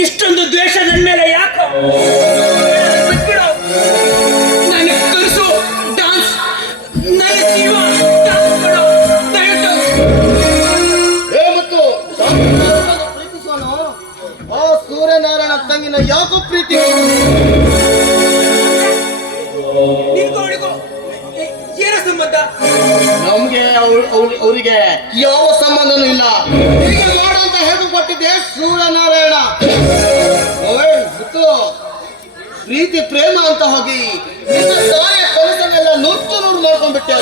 ಇಷ್ಟೊಂದು ದ್ವೇಷ ನನ್ನ ಮೇಲೆ ಯಾಕೋ? ಬಿಟ್ಬಿಡು. ನನಗೆ ಕಲಿಸು ಡಾನ್ಸ್, ನನ್ನ ಜೀವ ಡಾನ್ಸ್ ಮಾಡು ದಯವಿಟ್ಟು. ಮತ್ತು ಪ್ರೀತಿಸೋನು ಆ ಸೂರ್ಯನಾರಾಯಣ ತಂಗಿನ ಯಾಕೋ ಪ್ರೀತಿ? ನಿನ್ಗೂ ಅವಳಿಗೂ ಏನೋ ಸಂಬಂಧ? ನಮ್ಗೆ ಅವರಿಗೆ ಯಾವ ಸಂಬಂಧನೂ ಇಲ್ಲ. ಹೀಗೆ ಮಾಡು ಅಂತ ಹೇಳ್ಕೊಟ್ಟಿದ್ದೆ ಸೂರ್ಯನಾರಾಯಣ. ಗೊತ್ತು, ಪ್ರೀತಿ ಪ್ರೇಮ ಅಂತ ಹೋಗಿ ತಾಯಿಯ ಕನಸನ್ನೆಲ್ಲ ನೂರು ಮಾಡ್ಕೊಂಡ್ಬಿಟ್ಟೆ.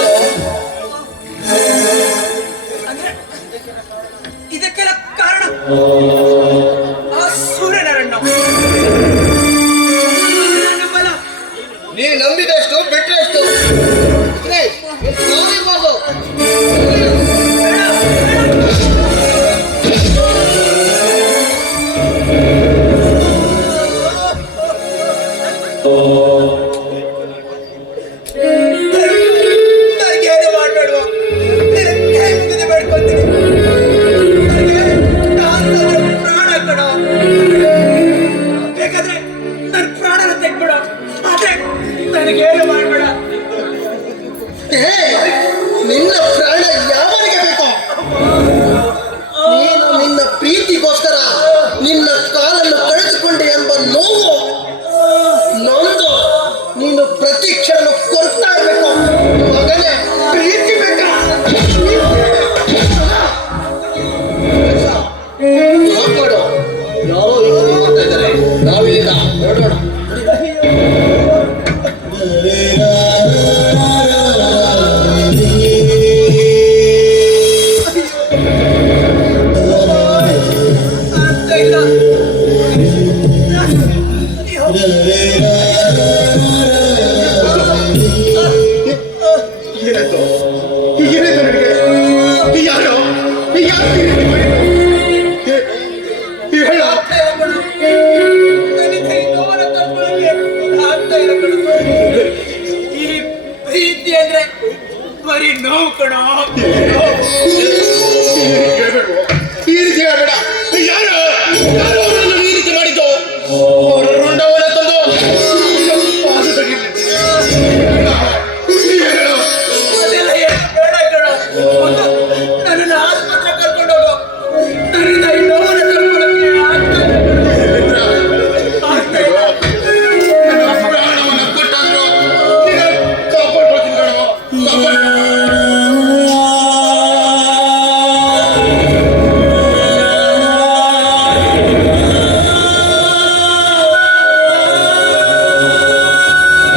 ಅಂದ್ರೆ ಇದಕ್ಕೆಲ್ಲ ಕಾರಣ ಆ ಸೂರ್ಯನಾರಾಯಣ. ನೀ ನಂಬಿದಷ್ಟು ಬಿಟ್ರೆ ಎಷ್ಟು